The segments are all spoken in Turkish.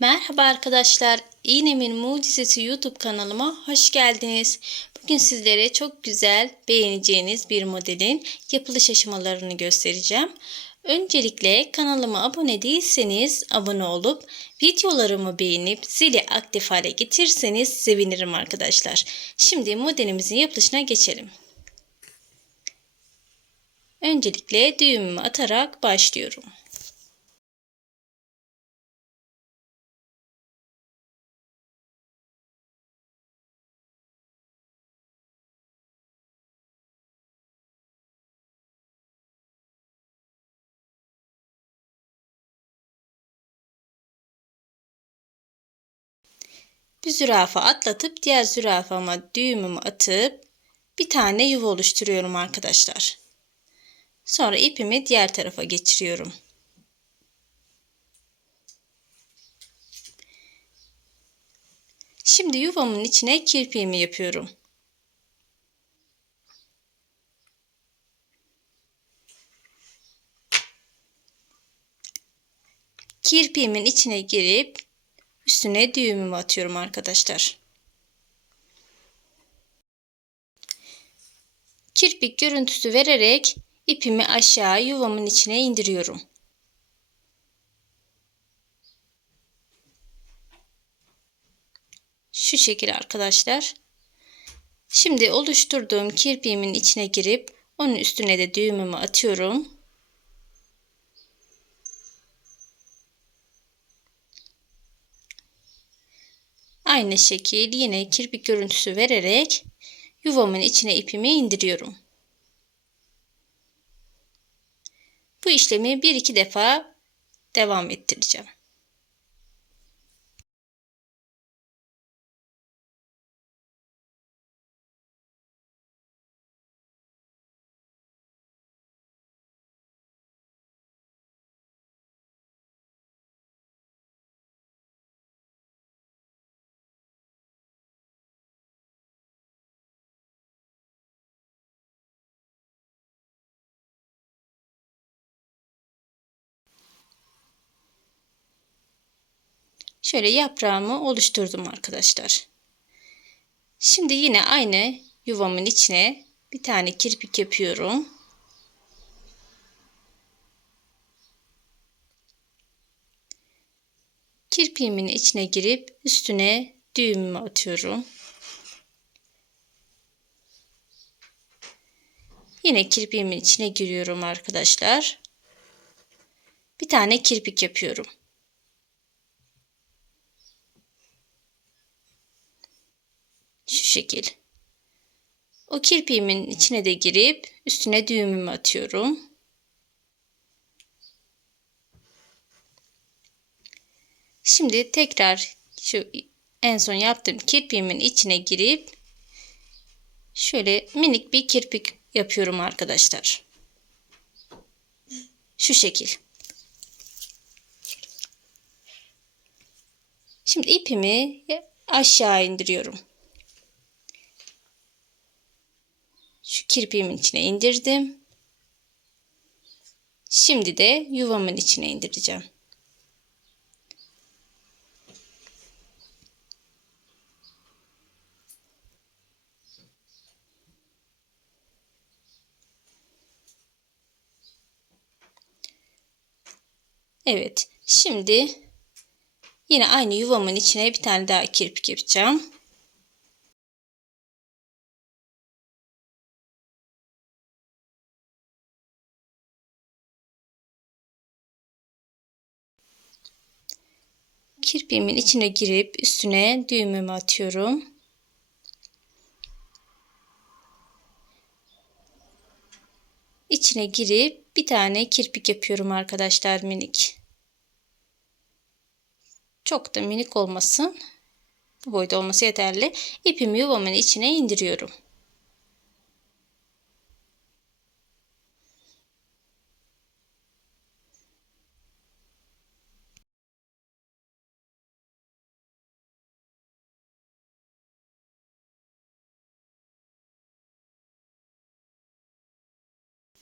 Merhaba arkadaşlar. İğnemin Mucizesi YouTube kanalıma hoş geldiniz. Bugün sizlere çok güzel beğeneceğiniz bir modelin yapılış aşamalarını göstereceğim. Öncelikle kanalıma abone değilseniz abone olup videolarımı beğenip zili aktif hale getirseniz sevinirim arkadaşlar. Şimdi modelimizin yapılışına geçelim. Öncelikle düğümümü atarak başlıyorum. Bir zürafa atlatıp diğer zürafama düğümümü atıp bir tane yuva oluşturuyorum arkadaşlar. Sonra ipimi diğer tarafa geçiriyorum. Şimdi yuvamın içine kirpiğimi yapıyorum. Kirpiğimin içine girip üstüne düğümümü atıyorum arkadaşlar. Kirpik görüntüsü vererek ipimi aşağı yuvamın içine indiriyorum. Şu şekil arkadaşlar. Şimdi oluşturduğum kirpiğimin içine girip onun üstüne de düğümümü atıyorum. Aynı şekil yine kirpik görüntüsü vererek yuvamın içine ipimi indiriyorum. Bu işlemi bir iki defa devam ettireceğim. Şöyle yaprağımı oluşturdum arkadaşlar. Şimdi yine aynı yuvamın içine bir tane kirpik yapıyorum. Kirpiğimin içine girip üstüne düğümümü atıyorum. Yine kirpiğimin içine giriyorum arkadaşlar. Bir tane kirpik yapıyorum. Şu şekil. O kirpiğimin içine de girip üstüne düğümümü atıyorum. Şimdi tekrar şu en son yaptığım kirpiğimin içine girip şöyle minik bir kirpik yapıyorum arkadaşlar. Şu şekil. Şimdi ipimi aşağı indiriyorum. Şu kirpiğimin içine indirdim. Şimdi de yuvamın içine indireceğim. Evet. Şimdi yine aynı yuvamın içine bir tane daha kirpik yapacağım. Kirpiğimin içine girip üstüne düğümümü atıyorum. İçine girip bir tane kirpik yapıyorum arkadaşlar minik. Çok da minik olmasın. Bu boyda olması yeterli. İpimi yuvamın içine indiriyorum.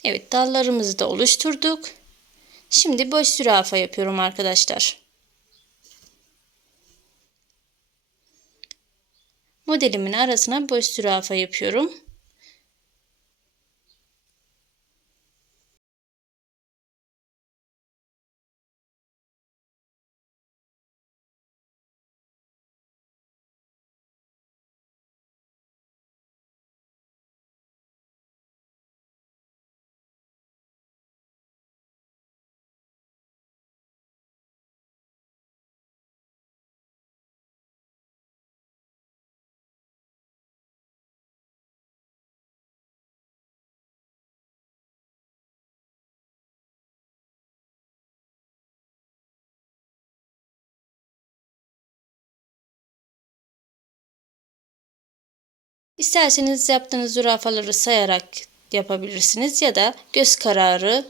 Evet dallarımızı da oluşturduk. Şimdi boş zürafa yapıyorum arkadaşlar. Modelimin arasına boş zürafa yapıyorum. İsterseniz yaptığınız zürafaları sayarak yapabilirsiniz ya da göz kararı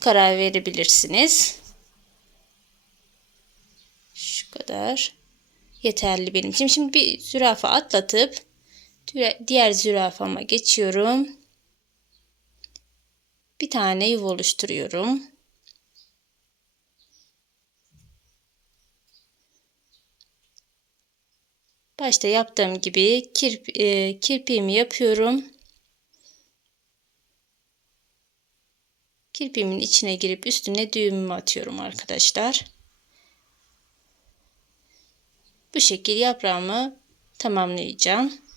karar verebilirsiniz. Şu kadar yeterli benim için. Şimdi bir zürafa atlatıp diğer zürafama geçiyorum. Bir tane yuva oluşturuyorum. Başta yaptığım gibi kirp, e, kirpiğimi yapıyorum. Kirpiğimin içine girip üstüne düğümümü atıyorum arkadaşlar. Bu şekilde yaprağımı tamamlayacağım.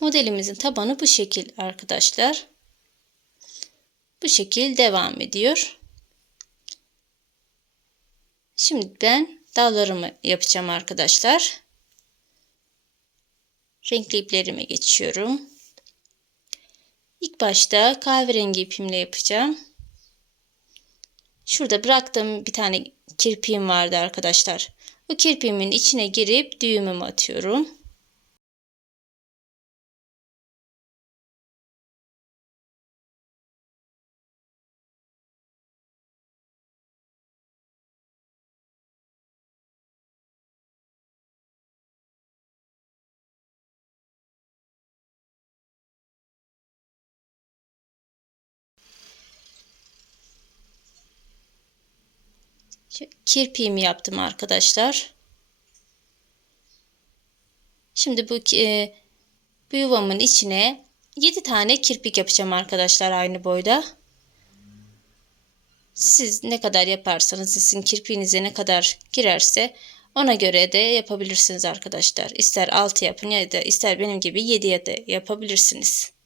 Modelimizin tabanı bu şekil arkadaşlar. Bu şekil devam ediyor. Şimdi ben dallarımı yapacağım arkadaşlar. Renkli iplerime geçiyorum. İlk başta kahverengi ipimle yapacağım. Şurada bıraktığım bir tane kirpiğim vardı arkadaşlar. Bu kirpiğimin içine girip düğümümü atıyorum. Kirpiğimi yaptım arkadaşlar. Şimdi bu e, bu yuvamın içine 7 tane kirpik yapacağım arkadaşlar aynı boyda. Siz ne kadar yaparsanız sizin kirpiğinize ne kadar girerse ona göre de yapabilirsiniz arkadaşlar. İster 6 yapın ya da ister benim gibi 7'ye de yapabilirsiniz.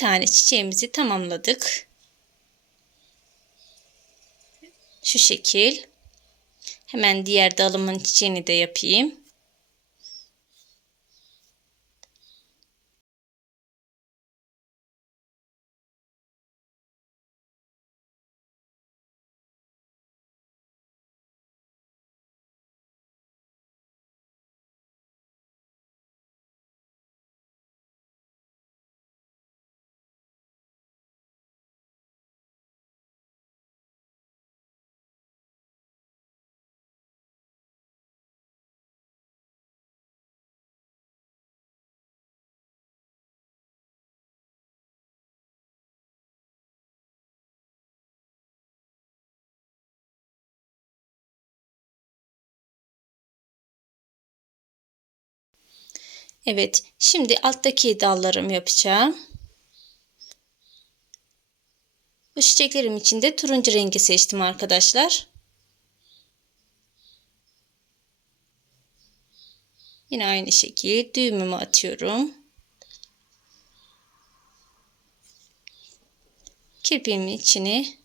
Tane çiçeğimizi tamamladık. Şu şekil. Hemen diğer dalımın çiçeğini de yapayım. Evet, şimdi alttaki dallarımı yapacağım. Bu çiçeklerim için de turuncu rengi seçtim arkadaşlar. Yine aynı şekilde düğümümü atıyorum. Kirpiğimin içini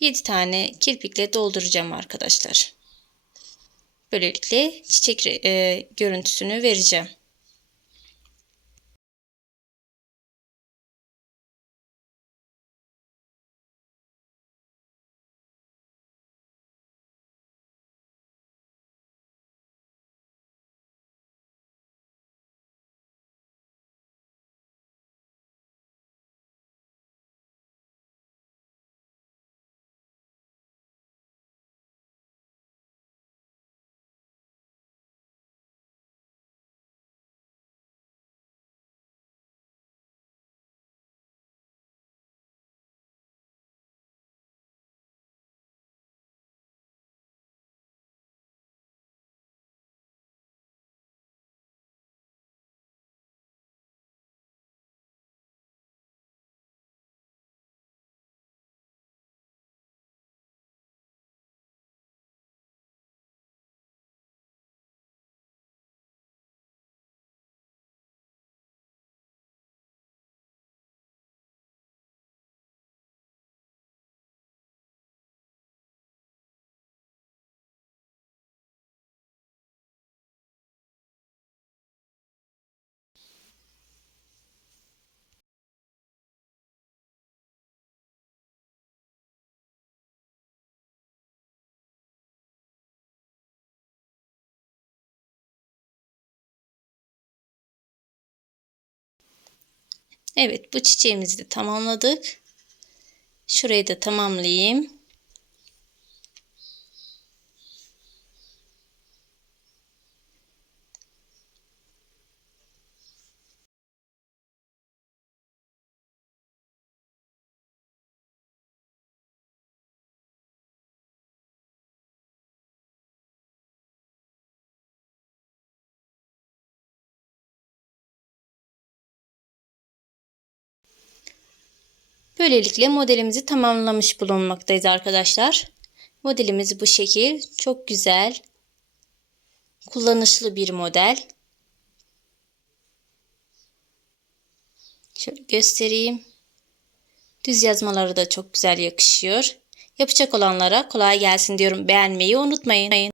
7 tane kirpikle dolduracağım arkadaşlar. Böylelikle çiçek e, görüntüsünü vereceğim. Evet bu çiçeğimizi de tamamladık. Şurayı da tamamlayayım. Böylelikle modelimizi tamamlamış bulunmaktayız arkadaşlar. Modelimiz bu şekil. Çok güzel. Kullanışlı bir model. Şöyle göstereyim. Düz yazmaları da çok güzel yakışıyor. Yapacak olanlara kolay gelsin diyorum. Beğenmeyi unutmayın.